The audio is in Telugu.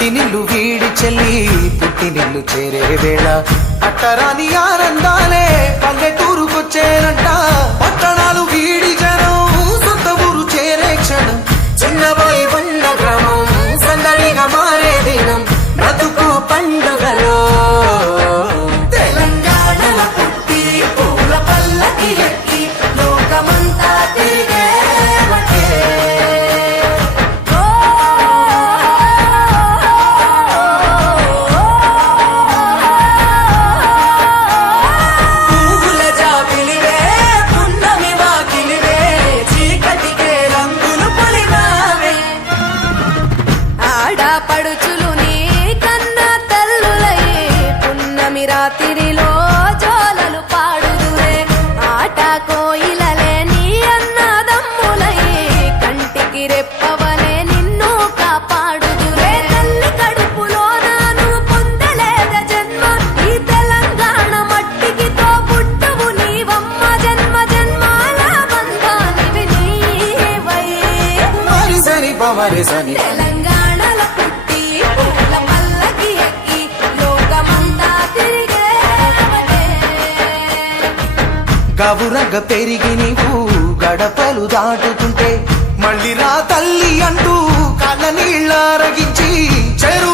మట్టినిల్లు వీడి చెల్లి పుట్టినిల్లు చేరే వేళ అట్టరాని ఆనందాలే పల్లెటూరుకొచ్చేనంట. పట్టణాలు వీడి జనం సొంత ఊరు చేరే క్షణం, చిన్నబోయి బండ గ్రామం సందడిగా మారే దినం, బ్రతుకు పండుగలో తెలంగాణల పుట్టి పూల పల్లకి ఎక్కి లోకమంతా తిరిగే పడుచులు నీ కన్నా తల్లులై పున్నమి రాత్రిలో జోలలు పాడుదురే. ఆట కోయిలలే నీ అన్నదమ్ములై కంటికి రెప్పవలే నిన్ను కాపాడుదురే. తల్లి కడుపులో నువ్వు పొందలేద జన్మ, ఈ తెలంగాణ మట్టికి తో పుట్టవు నీవమ్మ. జన్మ జన్మాల బంధానివి నీవై సరి పమరి సని తెలంగాణల పుట్టి పూల పల్లకి ఎక్కి లోకమంతా తిరిగేవటే. గవురగ పెరిగి నీవు గడపలు దాటుతుంటే మళ్ళీ రా తల్లి అంటూ కళ్ళ నీళ్ళ రగించి చెరు